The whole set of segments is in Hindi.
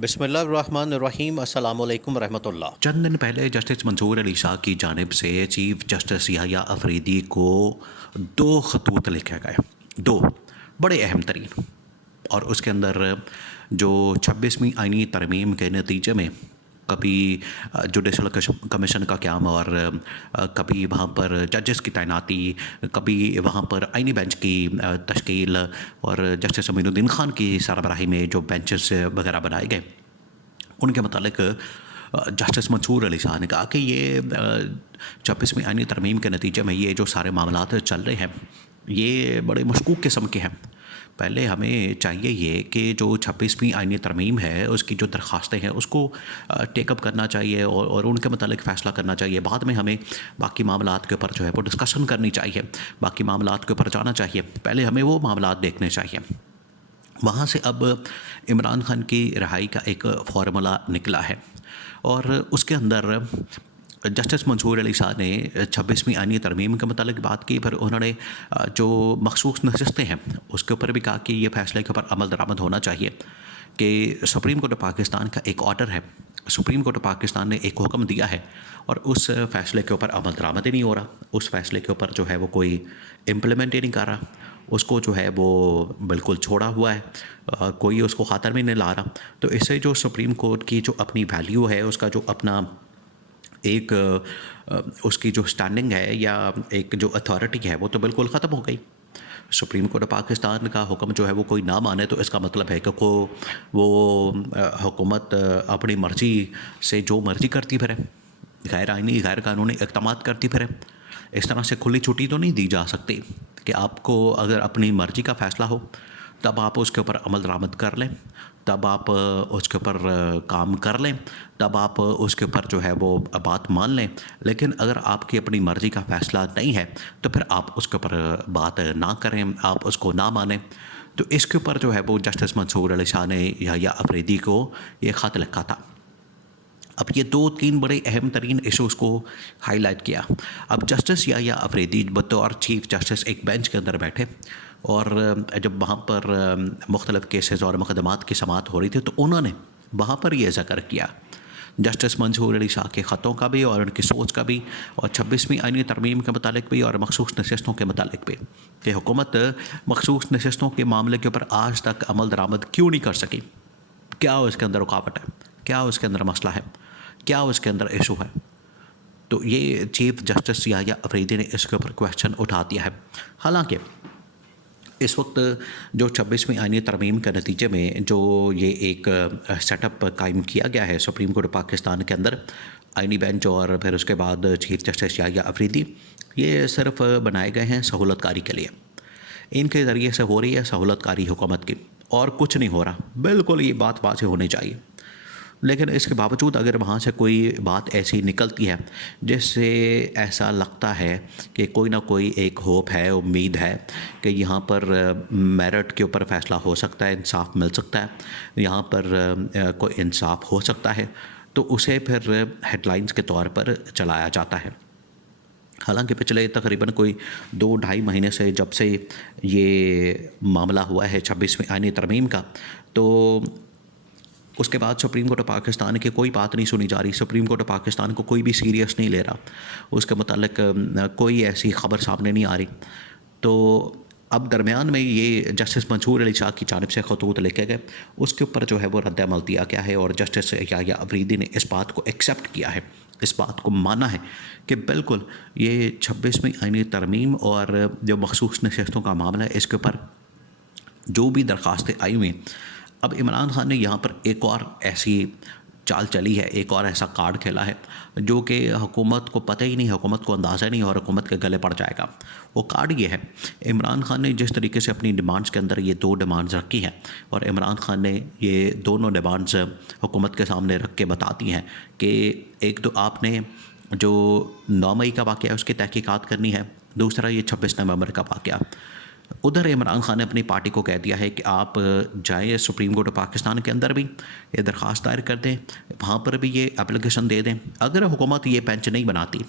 बिस्मिल्लाहिर्रहमानिर्रहीम अस्सलामु अलैकुम रहमतुल्लाह। चंद दिन पहले जस्टिस मंसूर अली शाह की जानिब से चीफ जस्टिस याह्या अफरीदी को 2 खतूत लिखे गए, 2 बड़े अहम तरीन। और उसके अंदर जो 26वीं आइनी तरमीम के नतीजे में कभी जुडिशल कमीशन का क़याम और कभी वहाँ पर जजेस की तैनाती, कभी वहाँ पर आइनी बेंच की तश्कील और जस्टिस अमीनुद्दीन ख़ान की सरबराही में जो बेंचेस वगैरह बनाए गए, उनके मतलब जस्टिस मंसूर अली शाह ने कहा कि ये 26वीं आइनी तरमीम के नतीजे में ये जो सारे मामलात चल रहे हैं ये बड़े मशकूक किस्म के हैं। पहले हमें चाहिए ये कि जो 26वीं आइनी तरमीम है उसकी जो दरख्वास्तें हैं उसको टेकअप करना चाहिए और उनके मतलब फ़ैसला करना चाहिए। बाद में हमें बाकी मामलात के ऊपर जो है वो डिस्कशन करनी चाहिए, बाकी मामलात के ऊपर जाना चाहिए। पहले हमें वो मामलात देखने चाहिए। वहाँ से अब इमरान खान की रिहाई का एक फार्मूला निकला है और उसके अंदर जस्टिस मंसूर अली शाह ने 26वीं आइनी तरमीम के मतलब बात की। फिर उन्होंने जो मखसूस नशस्तें हैं उसके ऊपर भी कहा कि ये फ़ैसले के ऊपर अमल दरामद होना चाहिए कि सुप्रीम कोर्ट ऑफ पाकिस्तान का एक ऑर्डर है, सुप्रीम कोर्ट ऑफ पाकिस्तान ने एक हुक्म दिया है और उस फ़ैसले के ऊपर अमल दरामद ही नहीं हो रहा, उस फ़ैसले के ऊपर जो है वो कोई इम्प्लीमेंट ही नहीं कर रहा, उसको जो है वो बिल्कुल छोड़ा हुआ है, कोई उसको खातर में नहीं ला रहा। तो इससे जो सुप्रीम कोर्ट की जो अपनी वैल्यू है, उसका जो अपना एक उसकी जो स्टैंडिंग है या एक जो अथॉरिटी है वो तो बिल्कुल ख़त्म हो गई। सुप्रीम कोर्ट ऑफ पाकिस्तान का हुक्म जो है वो कोई ना माने तो इसका मतलब है कि वो हुकूमत अपनी मर्ज़ी से जो मर्ज़ी करती फिरे, गैर आइनी गैर कानूनी इक़दामात करती फिरे। इस तरह से खुली छुट्टी तो नहीं दी जा सकती कि आपको अगर अपनी मर्ज़ी का फ़ैसला हो तब आप उसके ऊपर अमल दरामद कर लें, तब आप उसके ऊपर काम कर लें, तब आप उसके ऊपर जो है वो बात मान लें। लेकिन अगर आपकी अपनी मर्ज़ी का फ़ैसला नहीं है तो फिर आप उसके ऊपर बात ना करें, आप उसको ना मानें। तो इसके ऊपर जो है वो जस्टिस मंसूर अली शाह ने याह्या अफरीदी को ये ख़त लिखा था। अब ये 2-3 बड़े अहम तरीन इशूज़ को हाईलाइट किया। अब जस्टिस याह्या अफरीदी बतौर चीफ जस्टिस एक बेंच के अंदर बैठे और जब वहाँ पर मुख्तलिफ़ केसेस और मुकदमात की समाअत हो रही थी तो उन्होंने वहाँ पर ये ज़िक्र किया जस्टिस मंसूर अली शाह के ख़तों का भी और उनकी सोच का भी और 26वीं आइनी तरमीम के मुतालिक भी और मखसूस नशस्तों के मुतालिक भी कि हुकूमत मखसूस नशस्तों के मामले के ऊपर आज तक अमल दरामद क्यों नहीं कर सकी, क्या उसके अंदर रुकावट है, क्या उसके अंदर मसला है, क्या उसके अंदर इशू है। तो ये चीफ जस्टिस याह्या अफरीदी ने इसके ऊपर क्वेश्चन उठा दिया है। हालांकि इस वक्त जो 26वीं आइनी तरमीम के नतीजे में जो ये एक सेटअप कायम किया गया है सुप्रीम कोर्ट पाकिस्तान के अंदर, आइनी बेंच और फिर उसके बाद चीफ जस्टिस याह्या अफरीदी, ये सिर्फ बनाए गए हैं सहूलतकारी के लिए। इनके ज़रिए से हो रही है सहूलतकारी हुकूमत की और कुछ नहीं हो रहा। बिल्कुल ये बात वाज़ेह होनी चाहिए। लेकिन इसके बावजूद अगर वहाँ से कोई बात ऐसी निकलती है जिससे ऐसा लगता है कि कोई ना कोई एक होप है, उम्मीद है कि यहाँ पर मेरिट के ऊपर फ़ैसला हो सकता है, इंसाफ मिल सकता है, यहाँ पर कोई इंसाफ हो सकता है, तो उसे फिर हेडलाइंस के तौर पर चलाया जाता है। हालांकि पिछले तकरीबन कोई 2-2.5 महीने से जब से ये मामला हुआ है 26वीं आइनी तरमीम का, तो उसके बाद सुप्रीम कोर्ट ऑफ पाकिस्तान की कोई बात नहीं सुनी जा रही। सुप्रीम कोर्ट ऑफ पाकिस्तान को कोई भी सीरियस नहीं ले रहा, उसके मुतालिक कोई ऐसी ख़बर सामने नहीं आ रही। तो अब दरमियान में ये जस्टिस मंसूर अली शाह की जानिब से खतूत लिखे गए, उसके ऊपर जो है वो रद्द-ए-अमल दिया गया है और जस्टिस याह्या अफरीदी ने इस बात को एक्सेप्ट किया है, इस बात को माना है कि बिल्कुल ये 26वीं आइनी तरमीम और जो मखसूस नशस्तों का मामला है इसके ऊपर जो भी दरख्वास्तें आई हुई हैं, अब इमरान खान ने यहाँ पर एक और ऐसी चाल चली है, एक और ऐसा कार्ड खेला है जो कि हुकूमत को पता ही नहीं, हुकूमत को अंदाज़ा नहीं और हुकूमत के गले पड़ जाएगा। वो कार्ड ये है, इमरान खान ने जिस तरीके से अपनी डिमांड्स के अंदर ये 2 डिमांड्स रखी हैं और इमरान खान ने ये दोनों डिमांड्स हुकूमत के सामने रख के बताती हैं कि एक तो आपने जो 9 मई का वाक़या है उसकी तहकीकात करनी है, दूसरा ये 26 नवंबर का वाक़या। उधर इमरान खान ने अपनी पार्टी को कह दिया है कि आप जाएँ सुप्रीम कोर्ट ऑफ पाकिस्तान के अंदर भी ये दरख्वास्त दायर कर दें, वहाँ पर भी ये एप्लीकेशन दे दें। अगर हुकूमत ये बेंच नहीं बनाती,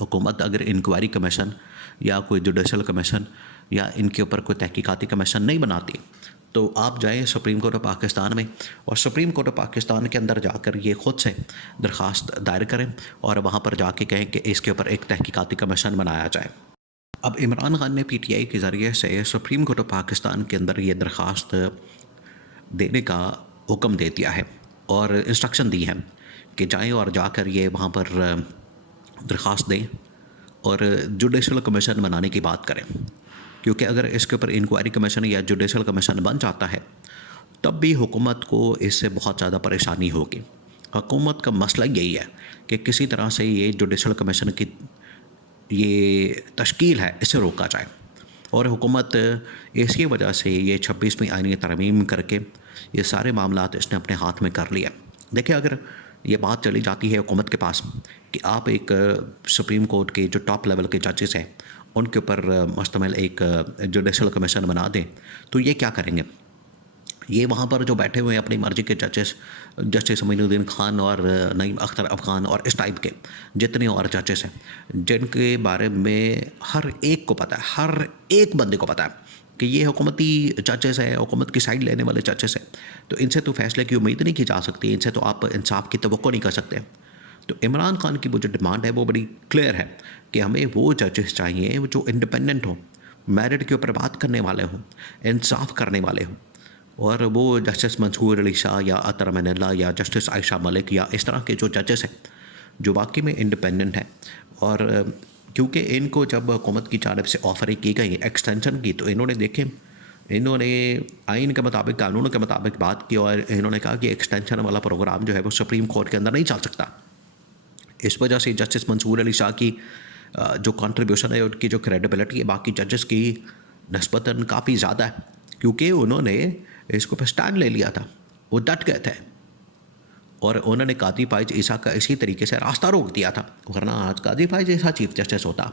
हुकूमत अगर इंक्वायरी कमीशन या कोई जुडिशल कमीशन या इनके ऊपर कोई तहकीकाती कमीशन नहीं बनाती तो आप जाएँ सुप्रीम कोर्ट ऑफ पाकिस्तान में और सुप्रीम कोर्ट ऑफ पाकिस्तान के अंदर जाकर ये ख़ुद से दरख्वास्त दायर करें और वहाँ पर जाके कहें कि इसके ऊपर एक तहकीकाती कमीशन बनाया जाए। अब इमरान खान ने पीटीआई के ज़रिए से सुप्रीम कोर्ट ऑफ पाकिस्तान के अंदर ये दरख्वास्त देने का हुक्म दे दिया है और इंस्ट्रक्शन दी है कि जाएं और जाकर ये वहाँ पर दरख्वास्त दें और जुडिशल कमीशन बनाने की बात करें, क्योंकि अगर इसके ऊपर इंक्वायरी कमीशन या जुडिशल कमीशन बन जाता है तब भी हुकूमत को इससे बहुत ज़्यादा परेशानी होगी। हुकूमत का मसला यही है कि किसी तरह से ये जुडिशल कमीशन की ये तश्कील है इसे रोका जाए, और हुकूमत इसी वजह से ये 26वीं आईनी तरमीम करके ये सारे मामलात इसने अपने हाथ में कर लिया। देखिए, अगर ये बात चली जाती है हुकूमत के पास कि आप एक सुप्रीम कोर्ट के जो टॉप लेवल के जजेस हैं उनके ऊपर मुश्तमिल एक जुडिशल कमीशन बना दें, तो ये क्या करेंगे? ये वहाँ पर जो बैठे हुए हैं अपनी मर्ज़ी के जजेस, जस्टिस मोइनुद्दीन खान और नईम अख्तर अफ़गान और इस टाइप के जितने और जजेस हैं, जिनके बारे में हर एक को पता है, हर एक बंदे को पता है कि ये हुकूमती जजेस हैं, हुकूमत की साइड लेने वाले जजेस हैं, तो इनसे तो फ़ैसले की उम्मीद नहीं की जा सकती, इनसे तो आप इंसाफ की तवक्को नहीं कर सकते। तो इमरान खान की वो जो डिमांड है वो बड़ी क्लियर है कि हमें वो जजेस चाहिए जो इंडिपेंडेंट हों, मेरिट के ऊपर बात करने वाले हों, इंसाफ करने वाले हों, और वो जस्टिस मंसूर अली शाह या अतर मनल्ला या जस्टिस आयशा मलिक या इस तरह के जो जजेस हैं जो वाकई में इंडिपेंडेंट हैं। और क्योंकि इनको जब हुकूमत की जानिब से ऑफ़र की गई एक्सटेंशन की, तो इन्होंने देखें, इन्होंने आइन के मुताबिक, कानून के मुताबिक बात की और इन्होंने कहा कि एक्सटेंशन वाला प्रोग्राम जो है वो सुप्रीम कोर्ट के अंदर नहीं चल सकता। इस वजह से जस्टिस मंसूर अली शाह की जो कंट्रीब्यूशन है, उनकी जो क्रेडिबिलिटी है बाकी जजेस की नस्बतन काफ़ी ज़्यादा है, क्योंकि उन्होंने इसको पर स्टैंड ले लिया था, वो डट गए थे और उन्होंने काजी फाइज ईसा का इसी तरीके से रास्ता रोक दिया था, वरना आज काजी फाइज ईसा चीफ जस्टिस होता।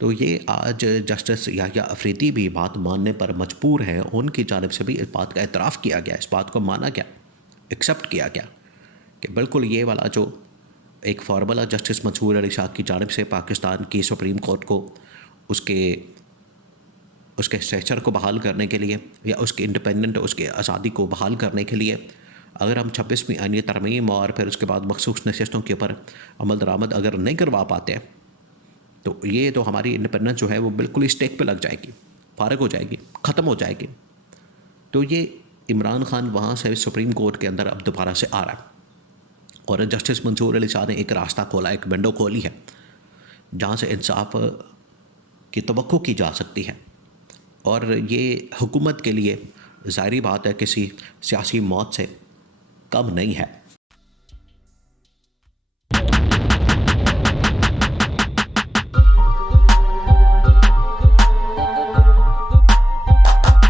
तो ये आज जस्टिस याह्या अफरीदी भी बात मानने पर मजबूर हैं, उनकी जानिब से भी इस बात का एतराफ़ किया गया, इस बात को माना गया, एक्सेप्ट किया गया कि बिल्कुल ये वाला जो एक फार्मूला जस्टिस मंसूर अली शाह की जानिब से पाकिस्तान की सुप्रीम कोर्ट को उसके स्ट्रक्चर को बहाल करने के लिए या उसकी इंडिपेंडेंट, उसकी आज़ादी को बहाल करने के लिए अगर हम 26वीं आईनी तरमीम और फिर उसके बाद मखसूस नशिस्तों के ऊपर अमल दरामद अगर नहीं करवा पाते हैं, तो ये तो हमारी इंडिपेंडेंस जो है वो बिल्कुल ही स्टेक पे लग जाएगी, फारग हो जाएगी, ख़त्म हो जाएगी। तो ये इमरान खान वहाँ से सुप्रीम कोर्ट के अंदर अब दोबारा से आ रहा है और जस्टिस मंसूर अली शाह ने एक रास्ता खोला, एक विंडो खोली है जहाँ से इंसाफ की तवक्को की जा सकती है। और ये हुकूमत के लिए ज़ाहिरी बात है किसी सियासी मौत से कम नहीं है।